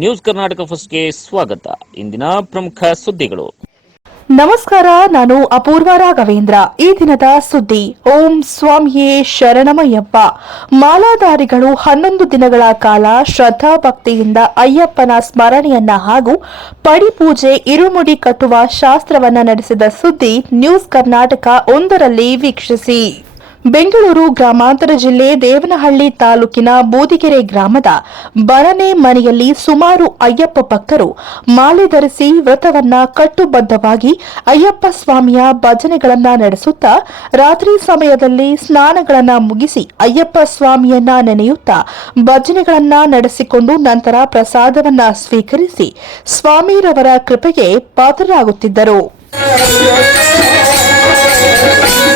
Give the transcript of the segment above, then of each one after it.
News Karnataka ಫಸ್ಟ್ಗೆ ಸ್ವಾಗತ. ಇಂದಿನ ಪ್ರಮುಖ ಸುದ್ದಿಗಳು. ನಮಸ್ಕಾರ, ನಾನು ಅಪೂರ್ವ ರಾಘವೇಂದ್ರ. ಈ ದಿನದ ಸುದ್ದಿ, ಓಂ ಸ್ವಾಮಿಯೇ ಶರಣಮಯ್ಯಪ್ಪ. ಮಾಲಾಧಾರಿಗಳು ಹನ್ನೊಂದು ದಿನಗಳ ಕಾಲ ಶ್ರದ್ಧಾ ಭಕ್ತಿಯಿಂದ ಅಯ್ಯಪ್ಪನ ಸ್ಮರಣೆಯನ್ನ ಹಾಗೂ ಪಡಿಪೂಜೆ ಇರುಮುಡಿ ಕಟ್ಟುವ ಶಾಸ್ತ್ರವನ್ನ ನಡೆಸಿದ ಸುದ್ದಿ ನ್ಯೂಸ್ ಕರ್ನಾಟಕ ಒಂದರಲ್ಲಿ ವೀಕ್ಷಿಸಿ. ಬೆಂಗಳೂರು ಗ್ರಾಮಾಂತರ ಜಿಲ್ಲೆ ದೇವನಹಳ್ಳಿ ತಾಲೂಕಿನ ಬೂದಿಗೆರೆ ಗ್ರಾಮದ ಬರನೆ ಮನೆಯಲ್ಲಿ ಸುಮಾರು ಅಯ್ಯಪ್ಪ ಭಕ್ತರು ಮಾಲೆ ಧರಿಸಿ ವ್ರತವನ್ನ ಕಟ್ಟುಬದ್ಧವಾಗಿ ಅಯ್ಯಪ್ಪ ಸ್ವಾಮಿಯ ಭಜನೆಗಳನ್ನ ನಡೆಸುತ್ತಾ ರಾತ್ರಿ ಸಮಯದಲ್ಲಿ ಸ್ನಾನಗಳನ್ನ ಮುಗಿಸಿ ಅಯ್ಯಪ್ಪ ಸ್ವಾಮಿಯನ್ನ ನೆನೆಯುತ್ತಾ ಭಜನೆಗಳನ್ನ ನಡೆಸಿಕೊಂಡು ನಂತರ ಪ್ರಸಾದವನ್ನ ಸ್ವೀಕರಿಸಿ ಸ್ವಾಮಿರವರ ಕೃಪೆಗೆ ಪಾತ್ರರಾಗುತ್ತಿದ್ದರು.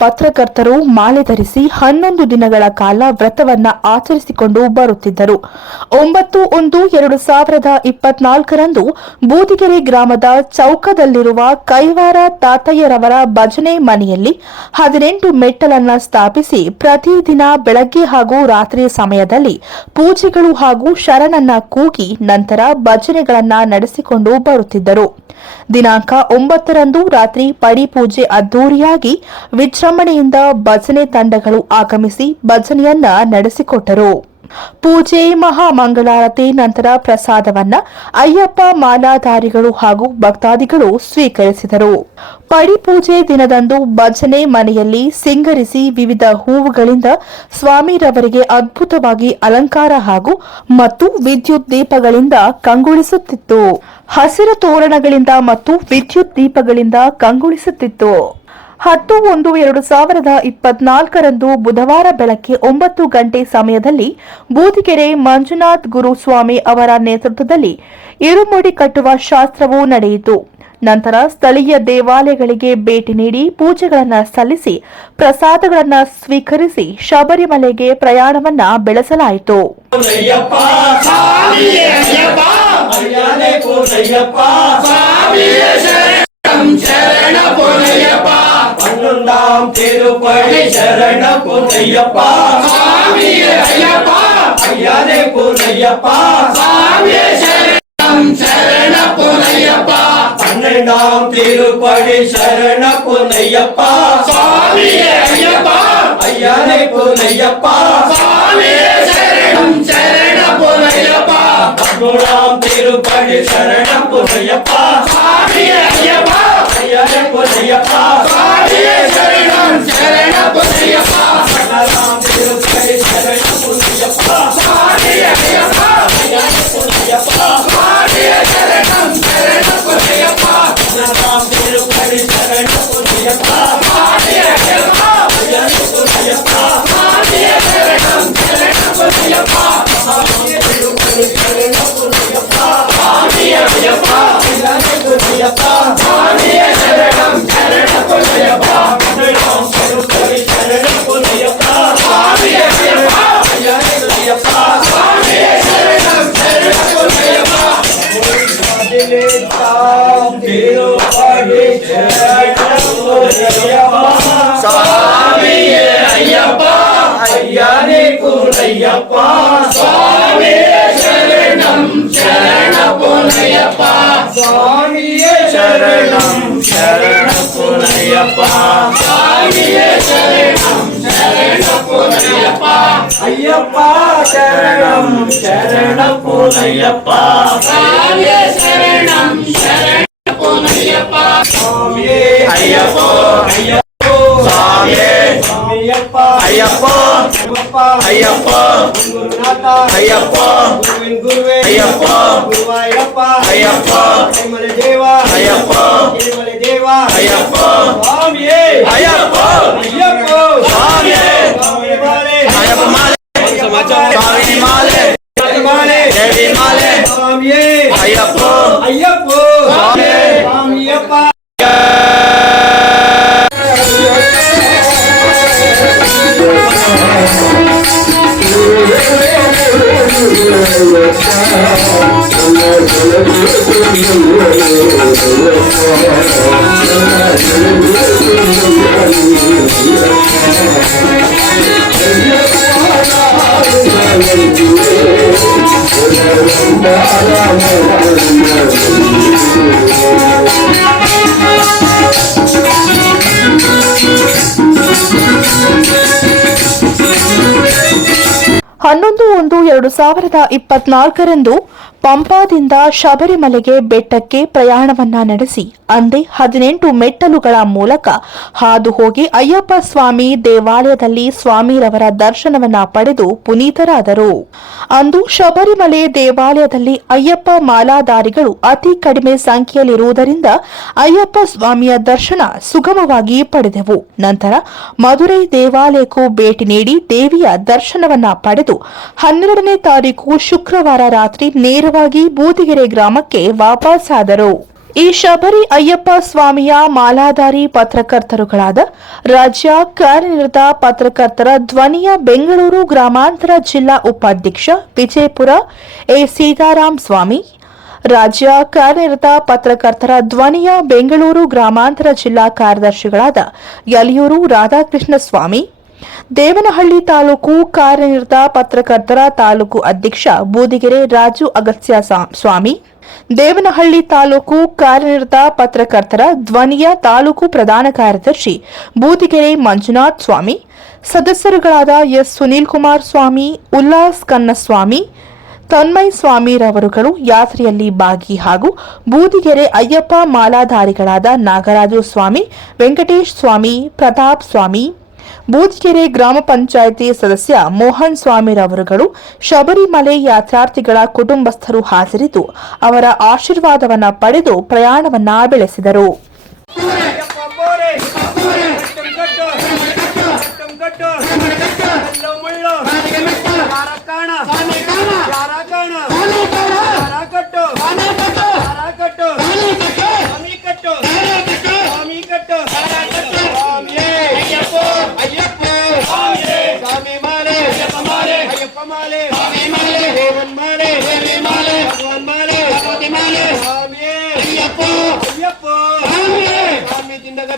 ಪತ್ರಕರ್ತರು ಮಾಲೆ ಧರಿಸಿ ಹನ್ನೊಂದು ದಿನಗಳ ಕಾಲ ವ್ರತವನ್ನ ಆಚರಿಸಿಕೊಂಡು ಬರುತ್ತಿದ್ದರು. ಒಂಬತ್ತು ಒಂದು ಎರಡು ಸಾವಿರದ ಇಪ್ಪತ್ನಾಲ್ಕರಂದು ಬೂದಿಗೆರೆ ಗ್ರಾಮದ ಚೌಕದಲ್ಲಿರುವ ಕೈವಾರ ತಾತಯ್ಯರವರ ಭಜನೆ ಮನೆಯಲ್ಲಿ ಹದಿನೆಂಟು ಮೆಟ್ಟಲನ್ನ ಸ್ಥಾಪಿಸಿ ಪ್ರತಿದಿನ ಬೆಳಗ್ಗೆ ಹಾಗೂ ರಾತ್ರಿ ಸಮಯದಲ್ಲಿ ಪೂಜೆಗಳು ಹಾಗೂ ಶರಣನ್ನ ಕೂಗಿ ನಂತರ ಭಜನೆಗಳನ್ನ ನಡೆಸಿಕೊಂಡು ಬರುತ್ತಿದ್ದರು. ದಿನಾಂಕ ಒಂಬತ್ತರಂದು ರಾತ್ರಿ ಪಡಿ ಪೂಜೆ ಅದ್ದೂರಿಯಾಗಿ ವಿಜೃಂಭಣೆಯಿಂದ ಭಜನೆ ತಂಡಗಳು ಆಗಮಿಸಿ ಭಜನೆಯನ್ನ ನಡೆಸಿಕೊಟ್ಟರು. ಪೂಜೆ, ಮಹಾಮಂಗಳಾರತಿ, ನಂತರ ಪ್ರಸಾದವನ್ನ ಅಯ್ಯಪ್ಪ ಮಾಲಾಧಾರಿಗಳು ಹಾಗೂ ಭಕ್ತಾದಿಗಳು ಸ್ವೀಕರಿಸಿದರು. ಪಡಿಪೂಜೆ ದಿನದಂದು ಭಜನೆ ಮನೆಯಲ್ಲಿ ಸಿಂಗರಿಸಿ ವಿವಿಧ ಹೂವುಗಳಿಂದ ಸ್ವಾಮಿರವರಿಗೆ ಅದ್ಭುತವಾಗಿ ಅಲಂಕಾರ ಹಾಗೂ ಮತ್ತು ವಿದ್ಯುತ್ ದೀಪಗಳಿಂದ ಕಂಗೊಳಿಸುತ್ತಿತ್ತು. ಹಸಿರು ತೋರಣಗಳಿಂದ ಮತ್ತು ವಿದ್ಯುತ್ ದೀಪಗಳಿಂದ ಕಂಗೊಳಿಸುತ್ತಿತ್ತು. ಹತ್ತು ಒಂದು ಎರಡು ಸಾವಿರದ ಇಪ್ಪತ್ನಾಲ್ಕರಂದು ಬುಧವಾರ ಬೆಳಗ್ಗೆ ಒಂಬತ್ತು ಗಂಟೆ ಸಮಯದಲ್ಲಿ ಬೂದಿಗೆರೆ ಮಂಜುನಾಥ್ ಗುರುಸ್ವಾಮಿ ಅವರ ನೇತೃತ್ವದಲ್ಲಿ ಇರುಮುಡಿ ಕಟ್ಟುವ ಶಾಸ್ತ್ರವು ನಡೆಯಿತು. ನಂತರ ಸ್ಥಳೀಯ ದೇವಾಲಯಗಳಿಗೆ ಭೇಟಿ ನೀಡಿ ಪೂಜೆಗಳನ್ನು ಸಲ್ಲಿಸಿ ಪ್ರಸಾದಗಳನ್ನು ಸ್ವೀಕರಿಸಿ ಶಬರಿಮಲೆಗೆ ಪ್ರಯಾಣವನ್ನ ಬೆಳೆಸಲಾಯಿತು. பன்னுண்டாம் திருப்பணி சரண புனையப்பா ஐயப்பா. ஐயாதே புனையப்பா சரணம் சரண புனையப்பா பன்னெண்டாம் திருப்பணி சரண புனையப்பா ஐயப்பா. ஐயாதே புனையப்பா சரணம் சரண புனையப்பா பன்னூறாம் திருப்பணி சரண புனையப்பா ஐயப்பா. శరణం శరణ పుయ్యప్ప சரணம் புனையப்பா சாமியே சரணம் சரணம் புனையப்பா ஐயப்பா சரணம் சரணம் புனையப்பா சாமியே சரணம் சரணம் புனையப்பா சாமியே ஐயப்போ ஐயப்போ சாமியே ஐயப்பா ஐயப்பா ஐயப்பா ஐயப்பா குருநாதா ஐயப்பா குருவின் குருவே ஐயப்பா குருவாயப்பா ஐயப்பா ஐமரஜே ஐயப்போ ஐயப்போ ஐயப்பா Yeah. ಹನ್ನೊಂದು ಒಂದು ಎರಡು ಸಾವಿರದ ಇಪ್ಪತ್ನಾಲ್ಕರಂದು ಪಂಪಾದಿಂದ ಶಬರಿಮಲೆಗೆ ಬೆಟ್ಟಕ್ಕೆ ಪ್ರಯಾಣವನ್ನ ನಡೆಸಿ, ಅಂದೇ ಹದಿನೆಂಟು ಮೆಟ್ಟಲುಗಳ ಮೂಲಕ ಹಾದು ಹೋಗಿ ಅಯ್ಯಪ್ಪ ಸ್ವಾಮಿ ದೇವಾಲಯದಲ್ಲಿ ಸ್ವಾಮಿರವರ ದರ್ಶನವನ್ನ ಪಡೆದು ಪುನೀತರಾದರು. ಅಂದು ಶಬರಿಮಲೆ ದೇವಾಲಯದಲ್ಲಿ ಅಯ್ಯಪ್ಪ ಮಾಲಾಧಾರಿಗಳು ಅತಿ ಕಡಿಮೆ ಸಂಖ್ಯೆಯಲ್ಲಿರುವುದರಿಂದ ಅಯ್ಯಪ್ಪ ಸ್ವಾಮಿಯ ದರ್ಶನ ಸುಗಮವಾಗಿ ಪಡೆದೆವು. ನಂತರ ಮಧುರೈ ದೇವಾಲಯಕ್ಕೂ ಭೇಟಿ ನೀಡಿ ದೇವಿಯ ದರ್ಶನವನ್ನ ಪಡೆದು ಹನ್ನೆರಡನೇ ತಾರೀಕು ಶುಕ್ರವಾರ ರಾತ್ರಿ ನೇರವಾಗಿ ಬೂದಿಗೆರೆ ಗ್ರಾಮಕ್ಕೆ ವಾಪಸ್ಸಾದರು ಈ ಶಬರಿ ಅಯ್ಯಪ್ಪ ಸ್ವಾಮಿಯ ಮಾಲಾಧಾರಿ ಪತ್ರಕರ್ತರುಗಳಾದ ರಾಜ್ಯ ಕಾರ್ಯನಿರತ ಪತ್ರಕರ್ತರ ಧ್ವನಿಯ ಬೆಂಗಳೂರು ಗ್ರಾಮಾಂತರ ಜಿಲ್ಲಾ ಉಪಾಧ್ಯಕ್ಷ ವಿಜಯಪುರ ಎ ಸೀತಾರಾಮ್ ಸ್ವಾಮಿ, ರಾಜ್ಯ ಕಾರ್ಯನಿರತ ಪತ್ರಕರ್ತರ ಧ್ವನಿಯ ಬೆಂಗಳೂರು ಗ್ರಾಮಾಂತರ ಜಿಲ್ಲಾ ಕಾರ್ಯದರ್ಶಿಗಳಾದ ಯಲಿಯೂರು ರಾಧಾಕೃಷ್ಣ ಸ್ವಾಮಿ ದೇವನಹಳ್ಳಿ ತಾಲೂಕು ಕಾರ್ಯನಿರತ ಪತ್ರಕರ್ತರ ತಾಲೂಕು ಅಧ್ಯಕ್ಷ ಬೂದಿಗೆರೆ ರಾಜು ಅಗಸ್ತ್ಯ ಸ್ವಾಮಿ. ದೇವನಹಳ್ಳಿ ತಾಲೂಕು ಕಾರ್ಯನಿರತ ಪತ್ರಕರ್ತರ ಧ್ವನಿಯ ತಾಲೂಕು ಪ್ರಧಾನ ಕಾರ್ಯದರ್ಶಿ ಬೂದಿಗೆರೆ ಮಂಜುನಾಥ್ ಸ್ವಾಮಿ. ಸದಸ್ಯರುಗಳಾದ ಎಸ್. ಸುನೀಲ್ ಕುಮಾರ್ ಸ್ವಾಮಿ, ಉಲ್ಲಾಸ್ ಕನ್ನಸ್ವಾಮಿ, ತನ್ಮಯ್ ಸ್ವಾಮಿರವರುಗಳು ಯಾತ್ರೆಯಲ್ಲಿ ಭಾಗಿ ಹಾಗೂ ಬೂದಿಗೆರೆ ಅಯ್ಯಪ್ಪ ಮಾಲಾಧಾರಿಗಳಾದ ನಾಗರಾಜು ಸ್ವಾಮಿ, ವೆಂಕಟೇಶ್ ಸ್ವಾಮಿ, ಪ್ರತಾಪ್ ಸ್ವಾಮಿ ಬೂದಿಗೆರೆ ಗ್ರಾಮ ಪಂಚಾಯಿತಿ ಸದಸ್ಯ ಮೋಹನ್ ಸ್ವಾಮಿರವರುಗಳು ಶಬರಿಮಲೆ ಯಾತ್ರಾರ್ಥಿಗಳ ಕುಟುಂಬಸ್ಥರು ಹಾಜರಿದ್ದು ಅವರ ಆಶೀರ್ವಾದವನ್ನ ಪಡೆದು ಪ್ರಯಾಣವನ್ನ ಬೆಳೆಸಿದರು.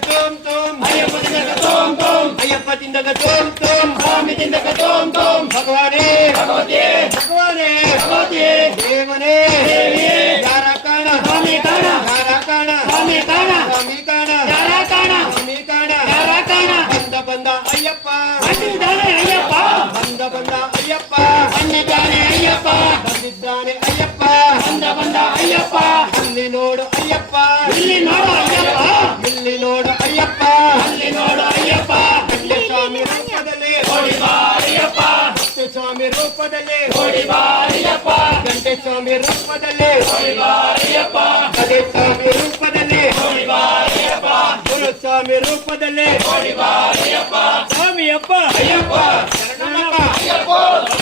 తోం తోం అయ్యప్ప తిందక తోం తోం అయ్యప్ప తిందక తోం తోం స్వామి తిందక తోం తోం భగవానే భగవతే భగవానే భగవతే. ರೂಪದಲ್ಲಿ ಓಡಿ ಬಾ ಅಯ್ಯಪ್ಪ ಗಂಟೆ ಸ್ವಾಮಿ ರೂಪದಲ್ಲಿ ಓಡಿ ಬಾ ಅಯ್ಯಪ್ಪ ಗದೆ ಸ್ವಾಮಿ ರೂಪದಲ್ಲಿ ಓಡಿ ಬಾ ಅಯ್ಯಪ್ಪ ಗುರುಸ್ವಾಮಿ ರೂಪದಲ್ಲಿ ಓಡಿ ಬಾ ಅಯ್ಯಪ್ಪ ಸ್ವಾಮಿಯಪ್ಪ ಅಯ್ಯಪ್ಪ ಶರಣಪ್ಪ ಅಯ್ಯಪ್ಪ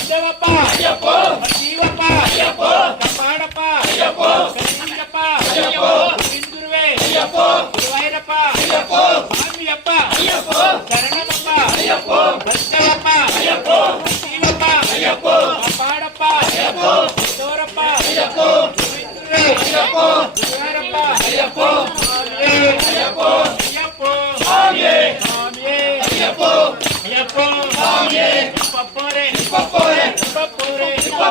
ದೇವಪ್ಪ ಅಯ್ಯಪ್ಪ ಜೀವಪ್ಪ ಅಯ್ಯಪ್ಪ ಕಪ್ಪಾಡಪ್ಪ ಅಯ್ಯಪ್ಪ ಕರಿಯಪ್ಪ ಅಯ್ಯಪ್ಪ ಹಿಂದುರುವೆ ಅಯ್ಯಪ್ಪ ಗುರುವಾಯೂರಪ್ಪ ಅಯ್ಯಪ್ಪ ಸ್ವಾಮಿಯಪ್ಪ ಅಯ್ಯಪ್ಪ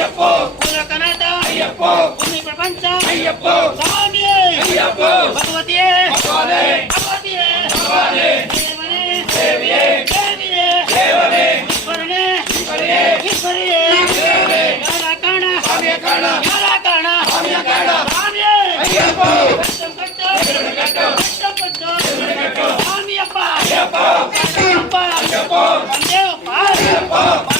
ஐயப்போ. உல கனட. ஐயப்போ. உமி பிரபஞ்ச ஐயப்போ. சாமியே ஐயப்போ. பகவதியே. பகவதே பகவதியே. பகவதே தேவனே. தேவியே தேவியே தேவனே. ஈஸ்வரனே. ஈஸ்வரியே ஈஸ்வரியே தேவனே. யாரா காணா? சாமியே காணா. யாரா காணா? சாமியே காணா. சாமியே. ஐயப்போ. கட்டம். கட்டம். கட்டம் கட்டம். கட்டம் கட்டம். சாமியப்பா. ஐயப்போ. ஐயப்பா ஐயப்போ. ஐயப்பா ஐயப்பா.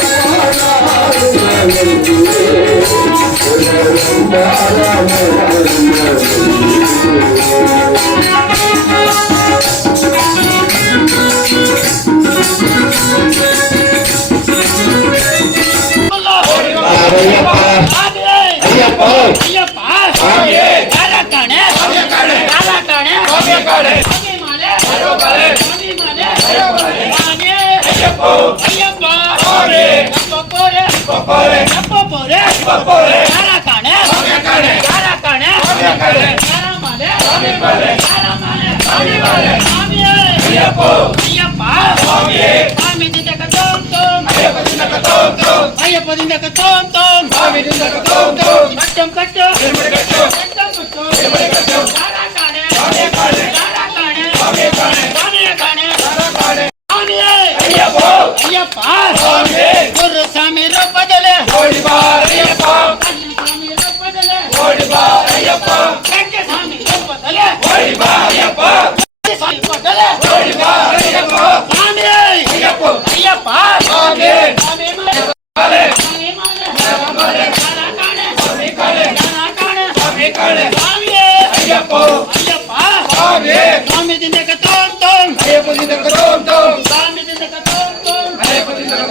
ஐயப்பா ஐயப்பா போறே எப்ப போறே? எப்ப போறே? யாரா காணே காணே யாரா காணே காணே யாராமாலே சாமி பாலே யாராமாலே சாமி பாலே ஐயப்பா. சாமி